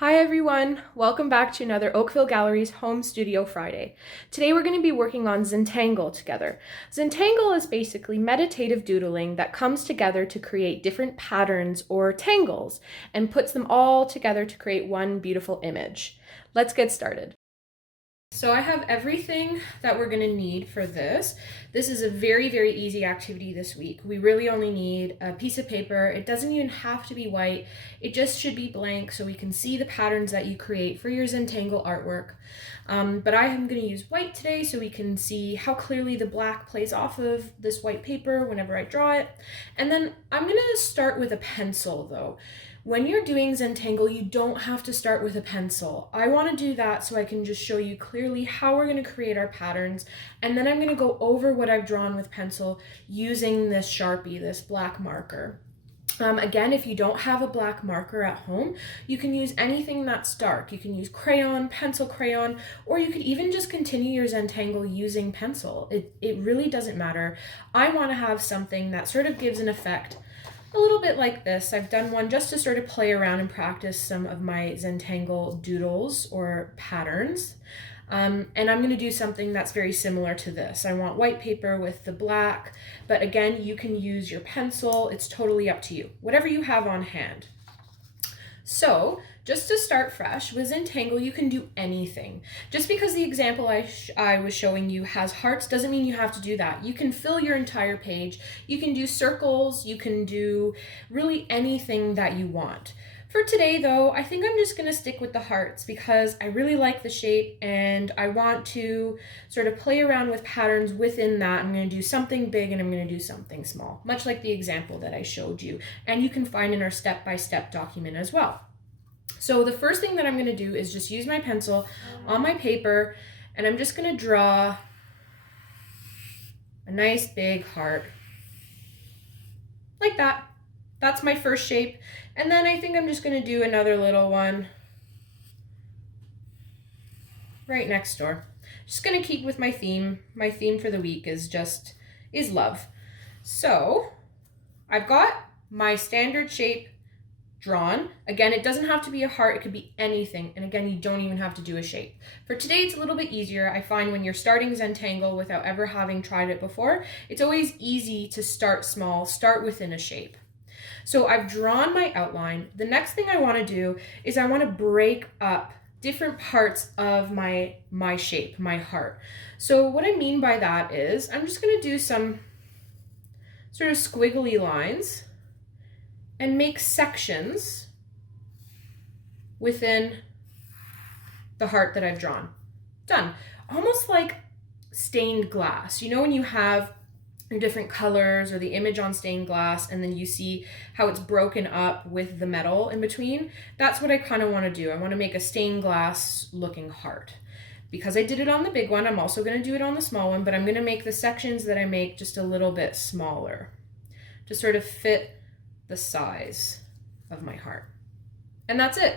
Hi everyone, welcome back to another Oakville Gallery's Home Studio Friday. Today we're going to be working on Zentangle together. Zentangle is basically meditative doodling that comes together to create different patterns or tangles and puts them all together to create one beautiful image. Let's get started. So I have everything that we're going to need for this. This is a very, very easy activity this week. We really only need a piece of paper. It doesn't even have to be white. It just should be blank so we can see the patterns that you create for your Zentangle artwork. But I am going to use white today so we can see how clearly the black plays off of this white paper whenever I draw it. And then I'm going to start with a pencil though. When you're doing Zentangle, you don't have to start with a pencil. I want to do that so I can just show you clearly how we're going to create our patterns, and then I'm going to go over what I've drawn with pencil using this Sharpie, this black marker. Again, if you don't have a black marker at home, you can use anything that's dark. You can use crayon, pencil crayon, or you could even just continue your Zentangle using pencil. It really doesn't matter. I want to have something that sort of gives an effect a little bit like this. I've done one just to sort of play around and practice some of my Zentangle doodles or patterns. And I'm going to do something that's very similar to this. I want white paper with the black, but again, you can use your pencil. It's totally up to you, whatever you have on hand. So just to start fresh, with Zentangle, you can do anything. Just because the example I was showing you has hearts doesn't mean you have to do that. You can fill your entire page. You can do circles. You can do really anything that you want. For today though, I think I'm just going to stick with the hearts because I really like the shape and I want to sort of play around with patterns within that. I'm going to do something big and I'm going to do something small, much like the example that I showed you. And you can find in our step-by-step document as well. So the first thing that I'm going to do is just use my pencil on my paper and I'm just going to draw a nice big heart like that. That's my first shape. And then I think I'm just going to do another little one right next door. Just going to keep with my theme. My theme for the week is love. So I've got my standard shape drawn. Again, it doesn't have to be a heart, it could be anything. And again, you don't even have to do a shape. For today, it's a little bit easier. I find when you're starting Zentangle without ever having tried it before, it's always easy to start small, start within a shape. So I've drawn my outline. The next thing I want to do is I want to break up different parts of my shape, my heart. So what I mean by that is I'm just going to do some sort of squiggly lines and make sections within the heart that I've drawn. Done. Almost like stained glass. You know when you have your different colors or the image on stained glass and then you see how it's broken up with the metal in between? That's what I kind of want to do. I want to make a stained glass looking heart. Because I did it on the big one, I'm also going to do it on the small one, but I'm going to make the sections that I make just a little bit smaller to sort of fit the size of my heart. And that's it.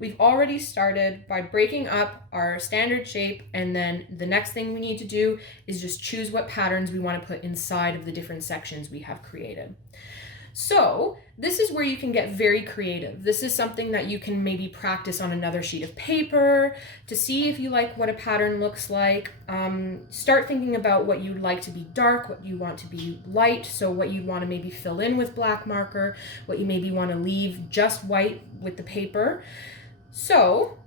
We've already started by breaking up our standard shape, and then the next thing we need to do is just choose what patterns we want to put inside of the different sections we have created. So this is where you can get very creative. This is something that you can maybe practice on another sheet of paper to see if you like what a pattern looks like. Start thinking about what you'd like to be dark, what you want to be light, so what you want to maybe fill in with black marker, what you maybe want to leave just white with the paper. So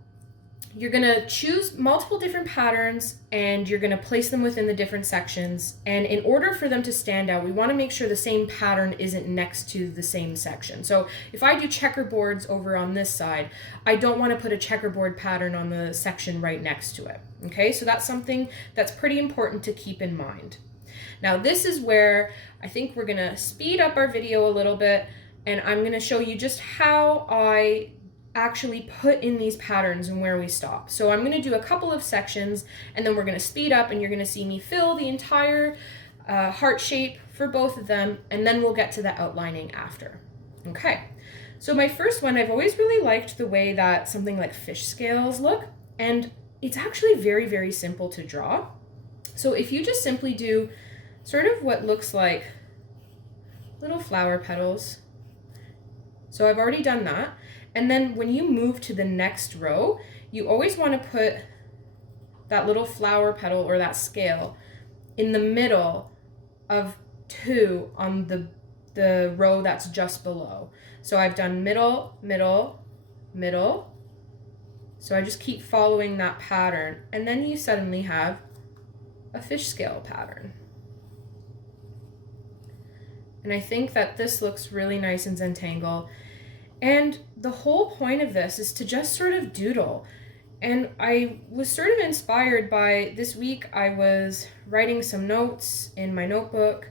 you're going to choose multiple different patterns and you're going to place them within the different sections. And in order for them to stand out, we want to make sure the same pattern isn't next to the same section. So if I do checkerboards over on this side, I don't want to put a checkerboard pattern on the section right next to it. Okay, so that's something that's pretty important to keep in mind. Now this is where I think we're going to speed up our video a little bit and I'm going to show you just how I actually put in these patterns and where we stop. So I'm going to do a couple of sections and then we're going to speed up and you're going to see me fill the entire heart shape for both of them and then we'll get to the outlining after. Okay, so my first one, I've always really liked the way that something like fish scales look, and it's actually very, very simple to draw. So if you just simply do sort of what looks like little flower petals. So I've already done that. And then when you move to the next row, you always want to put that little flower petal or that scale in the middle of 2 on the row that's just below. So I've done middle, middle, middle. So I just keep following that pattern, and then you suddenly have a fish scale pattern. And I think that this looks really nice in Zentangle. And the whole point of this is to just sort of doodle. And I was sort of inspired by this week. I was writing some notes in my notebook,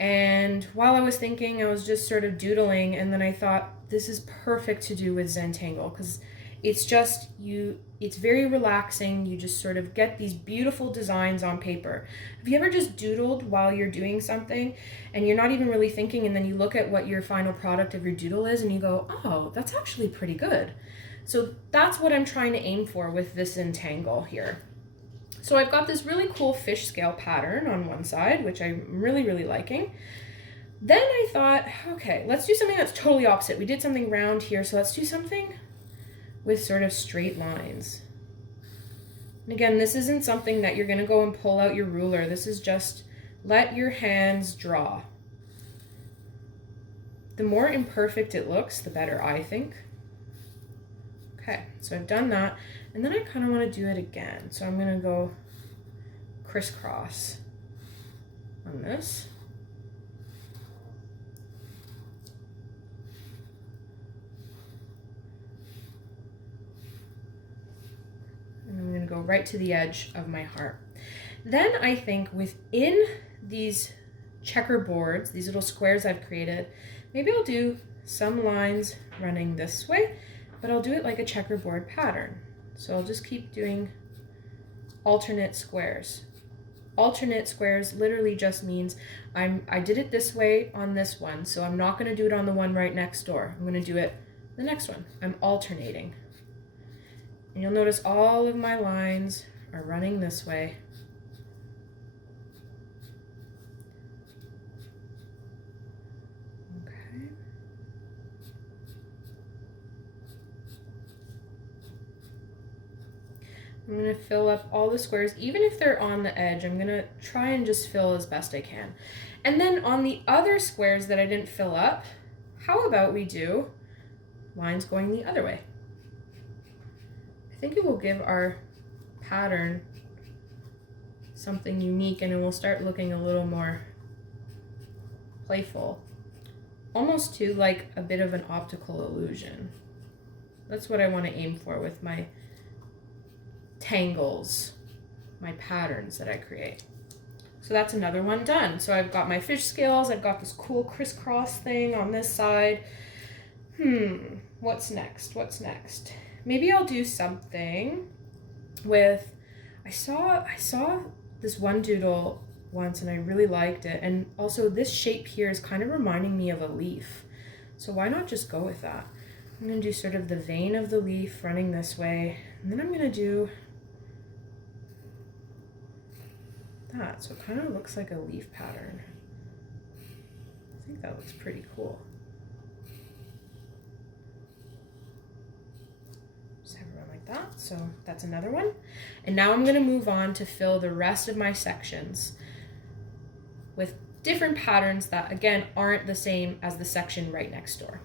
and while I was thinking, I was just sort of doodling, and then I thought this is perfect to do with Zentangle because it's just it's very relaxing. You just sort of get these beautiful designs on paper. Have you ever just doodled while you're doing something and you're not even really thinking, and then you look at what your final product of your doodle is and you go, oh, that's actually pretty good. So that's what I'm trying to aim for with this Zentangle here. So I've got this really cool fish scale pattern on one side, which I'm really, really liking. Then I thought, okay, let's do something that's totally opposite. We did something round here, so let's do something with sort of straight lines. And again, this isn't something that you're gonna go and pull out your ruler. This is just let your hands draw. The more imperfect it looks, the better, I think. Okay, so I've done that, and then I kind of want to do it again. So I'm gonna go crisscross on this. And I'm gonna go right to the edge of my heart. Then I think within these checkerboards, these little squares I've created, maybe I'll do some lines running this way, but I'll do it like a checkerboard pattern. So I'll just keep doing alternate squares. Alternate squares literally just means I did it this way on this one, so I'm not gonna do it on the one right next door. I'm gonna do it the next one. I'm alternating. And you'll notice all of my lines are running this way. I'm going to fill up all the squares, even if they're on the edge. I'm going to try and just fill as best I can. And then on the other squares that I didn't fill up, how about we do lines going the other way? I think it will give our pattern something unique, and it will start looking a little more playful, almost to like a bit of an optical illusion. That's what I want to aim for with my tangles, my patterns that I create. So that's another one done. So I've got my fish scales, I've got this cool crisscross thing on this side. What's next? What's next? Maybe I'll do something with, I saw this one doodle once and I really liked it. And also this shape here is kind of reminding me of a leaf. So why not just go with that? I'm gonna do sort of the vein of the leaf running this way. And then I'm gonna do that, so it kind of looks like a leaf pattern. I think that looks pretty cool. Just have it run like that. So that's another one. And now I'm going to move on to fill the rest of my sections with different patterns that, again, aren't the same as the section right next door.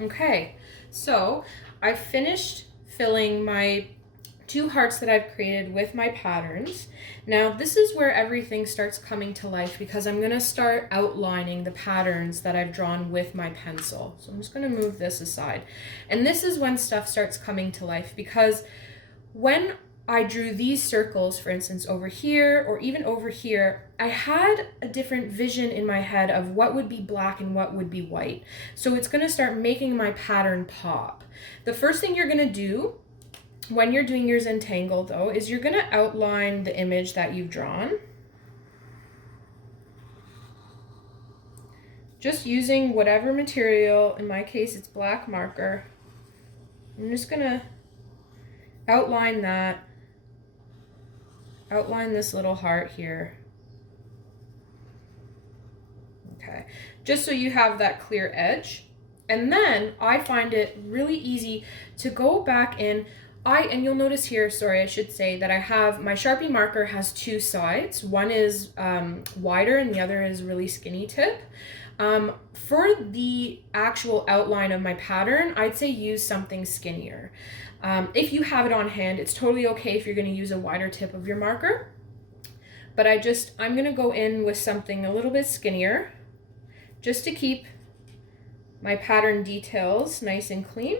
Okay, so I finished filling my 2 hearts that I've created with my patterns. Now this is where everything starts coming to life because I'm going to start outlining the patterns that I've drawn with my pencil. So I'm just going to move this aside. And this is when stuff starts coming to life, because when I drew these circles, for instance, over here or even over here, I had a different vision in my head of what would be black and what would be white. So it's going to start making my pattern pop. The first thing you're going to do when you're doing your Zentangle, though, is you're going to outline the image that you've drawn. Just using whatever material, in my case it's black marker. I'm just going to outline that. Outline this little heart here. Okay, just so you have that clear edge. And then I find it really easy to go back in. And you'll notice here, sorry, I should say that I have my Sharpie marker has 2 sides. One is wider and the other is really skinny tip. For the actual outline of my pattern, I'd say use something skinnier. If you have it on hand, it's totally okay if you're going to use a wider tip of your marker. But I'm going to go in with something a little bit skinnier just to keep my pattern details nice and clean.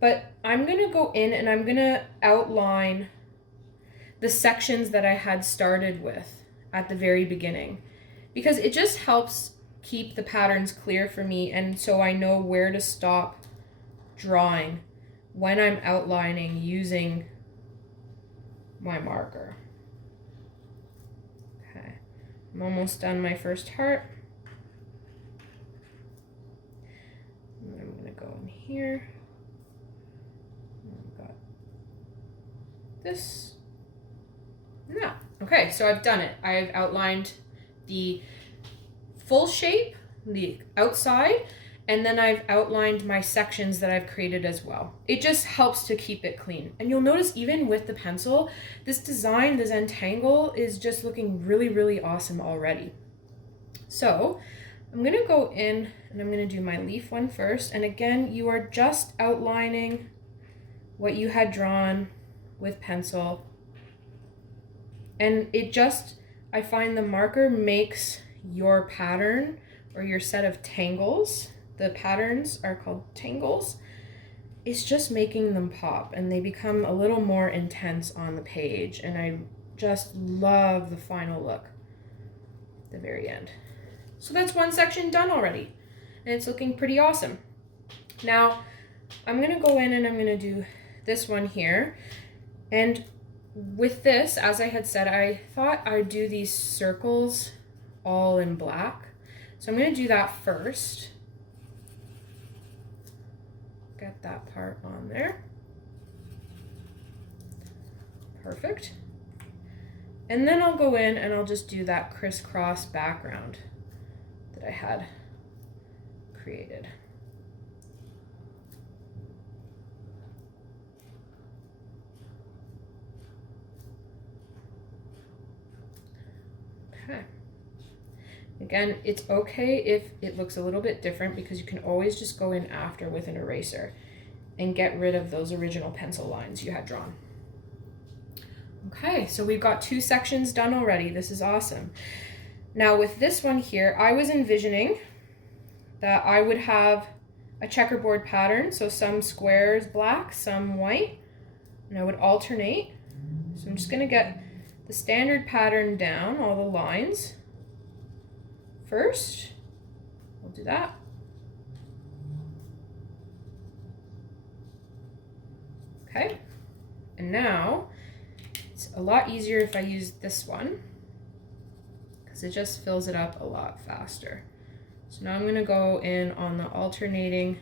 But I'm going to go in and I'm going to outline the sections that I had started with at the very beginning, because it just helps keep the patterns clear for me, and so I know where to stop drawing when I'm outlining using my marker. Okay, I'm almost done my first heart. And I'm going to go in here. I've got this. No. Okay, so I've done it. I've outlined the full shape, the outside, and then I've outlined my sections that I've created as well. It just helps to keep it clean. And you'll notice even with the pencil, this design, the Zentangle, is just looking really, really awesome already. So I'm gonna go in and I'm gonna do my leaf one first. And again, you are just outlining what you had drawn with pencil. And I find the marker makes your pattern or your set of tangles, the patterns are called tangles, it's just making them pop and they become a little more intense on the page. And I just love the final look at the very end. So that's one section done already and it's looking pretty awesome. Now I'm gonna go in and I'm gonna do this one here. And with this, as I had said, I thought I'd do these circles all in black. So I'm going to do that first. Get that part on there. Perfect. And then I'll go in and I'll just do that crisscross background that I had created. Okay. Again, it's okay if it looks a little bit different because you can always just go in after with an eraser and get rid of those original pencil lines you had drawn. Okay, so we've got 2 sections done already. This is awesome. Now with this one here, I was envisioning that I would have a checkerboard pattern, so some squares black, some white, and I would alternate. So I'm just going to get the standard pattern down, all the lines. First, we'll do that. Okay, and now it's a lot easier if I use this one because it just fills it up a lot faster. So now I'm going to go in on the alternating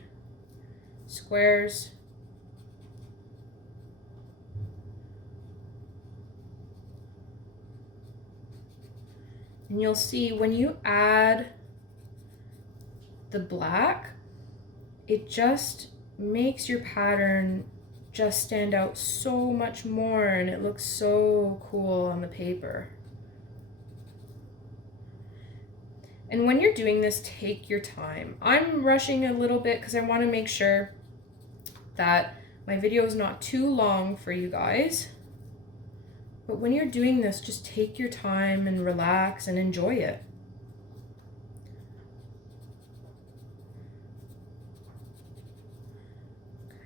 squares. And you'll see when you add the black, it just makes your pattern just stand out so much more and it looks so cool on the paper. And when you're doing this, take your time. I'm rushing a little bit because I want to make sure that my video is not too long for you guys. But when you're doing this, just take your time and relax and enjoy it.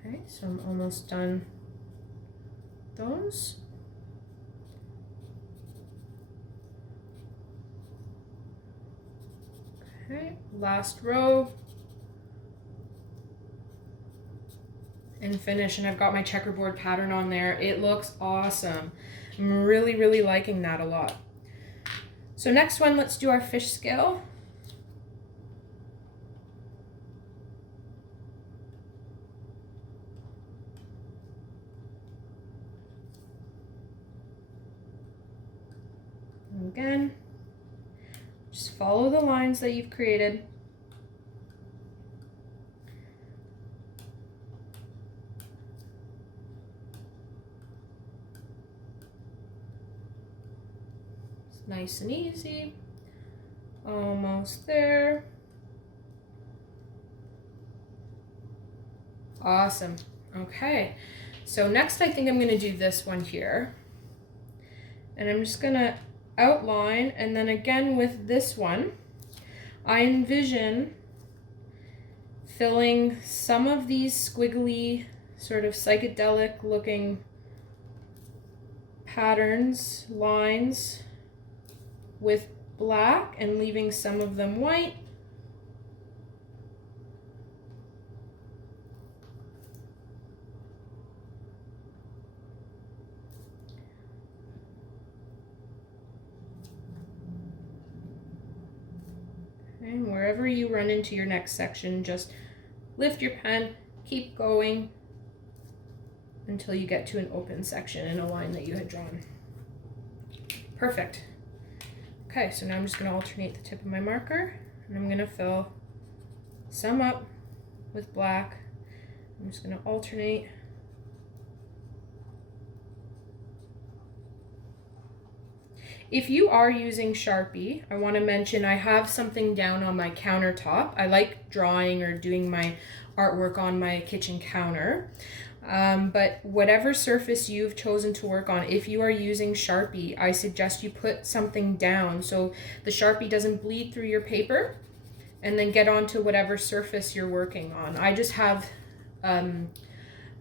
Okay, so I'm almost done those. Okay, last row. And finish, and I've got my checkerboard pattern on there. It looks awesome. I'm really, really liking that a lot. So next one, let's do our fish scale. And again, just follow the lines that you've created. Nice and easy. Almost there. Awesome. Okay, so next I think I'm going to do this one here. And I'm just going to outline, and then again with this one, I envision filling some of these squiggly, sort of psychedelic looking patterns, lines, with black and leaving some of them white. And wherever you run into your next section, just lift your pen, keep going until you get to an open section in a line that you had drawn. Perfect. Okay, so now I'm just going to alternate the tip of my marker, and I'm going to fill some up with black. I'm just going to alternate. If you are using Sharpie, I want to mention I have something down on my countertop. I like drawing or doing my artwork on my kitchen counter. But whatever surface you've chosen to work on, if you are using Sharpie, I suggest you put something down so the Sharpie doesn't bleed through your paper and then get onto whatever surface you're working on. I just have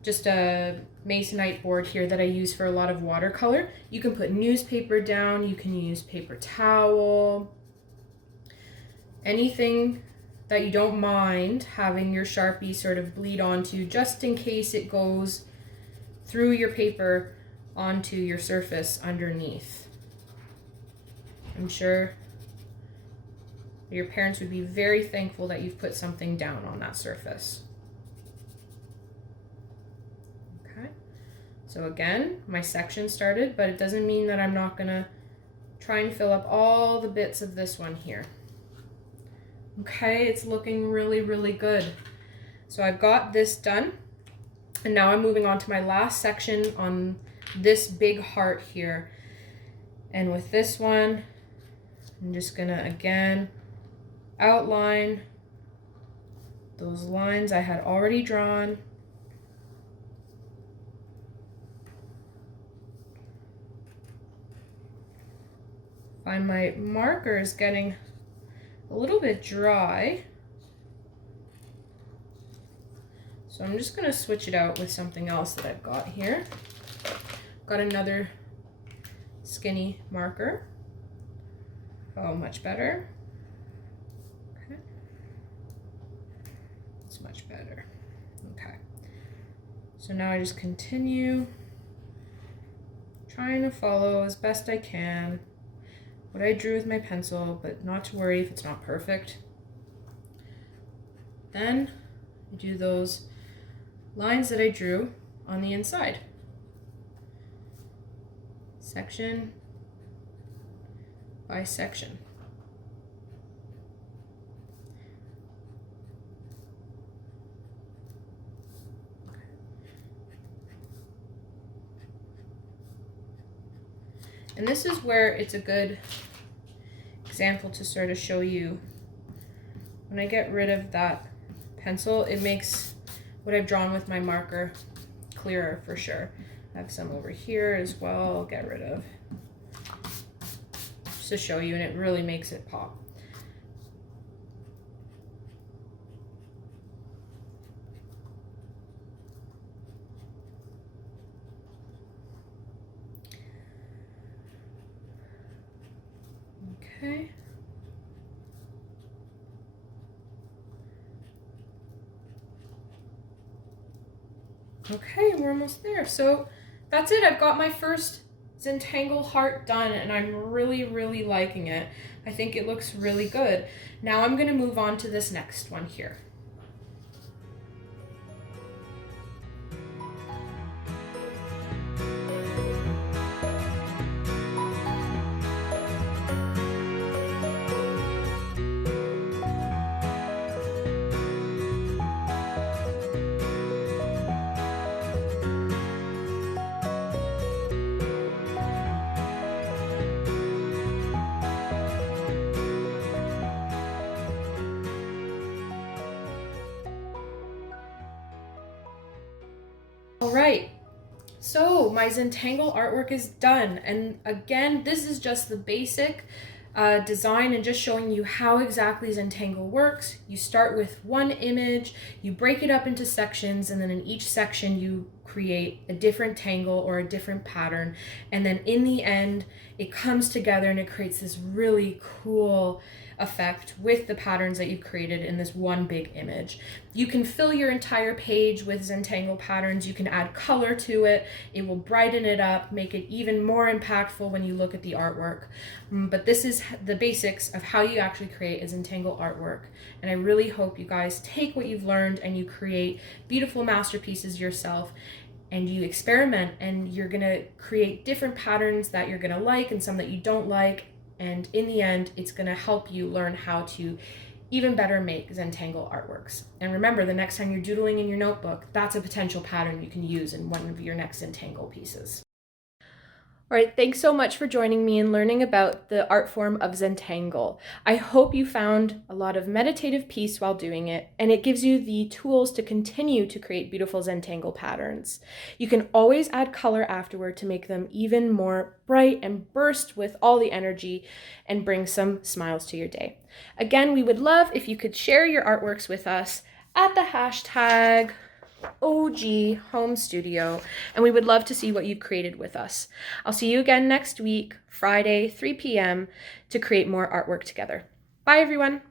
just a masonite board here that I use for a lot of watercolor. You can put newspaper down, you can use paper towel, anything that you don't mind having your Sharpie sort of bleed onto, just in case it goes through your paper onto your surface underneath. I'm sure your parents would be very thankful that you've put something down on that surface. Okay, so again, my section started, but it doesn't mean that I'm not gonna try and fill up all the bits of this one here. Okay, it's looking really, really good. So I've got this done, and now I'm moving on to my last section on this big heart here. And with this one, I'm just gonna again outline those lines I had already drawn. Find my markers getting a little bit dry, so I'm just gonna switch it out with something else that I've got here. Got another skinny marker. Oh, much better. Okay, it's much better. Okay, so now I just continue trying to follow as best I can what I drew with my pencil, but not to worry if it's not perfect. Then I do those lines that I drew on the inside. Section by section. And this is where it's a good example to sort of show you when I get rid of that pencil, it makes what I've drawn with my marker clearer for sure. I have some over here as well I'll get rid of, just to show you, and it really makes it pop. Okay. Okay, we're almost there. So that's it. I've got my first Zentangle heart done, and I'm really, really liking it. I think it looks really good. Now I'm gonna move on to this next one here. All right, so my Zentangle artwork is done. And again, this is just the basic design and just showing you how exactly Zentangle works. You start with one image, you break it up into sections, and then in each section you create a different tangle or a different pattern. And then in the end, it comes together and it creates this really cool effect with the patterns that you've created in this one big image. You can fill your entire page with Zentangle patterns. You can add color to it. It will brighten it up, make it even more impactful when you look at the artwork. But this is the basics of how you actually create a Zentangle artwork. And I really hope you guys take what you've learned and you create beautiful masterpieces yourself, and you experiment, and you're gonna create different patterns that you're gonna like and some that you don't like. And in the end, it's gonna help you learn how to even better make Zentangle artworks. And remember, the next time you're doodling in your notebook, that's a potential pattern you can use in one of your next Zentangle pieces. All right, thanks so much for joining me and learning about the art form of Zentangle. I hope you found a lot of meditative peace while doing it, and it gives you the tools to continue to create beautiful Zentangle patterns. You can always add color afterward to make them even more bright and burst with all the energy and bring some smiles to your day. Again, we would love if you could share your artworks with us at the hashtag OG Home Studio, and we would love to see what you've created with us. I'll see you again next week, Friday, 3 p.m., to create more artwork together. Bye, everyone.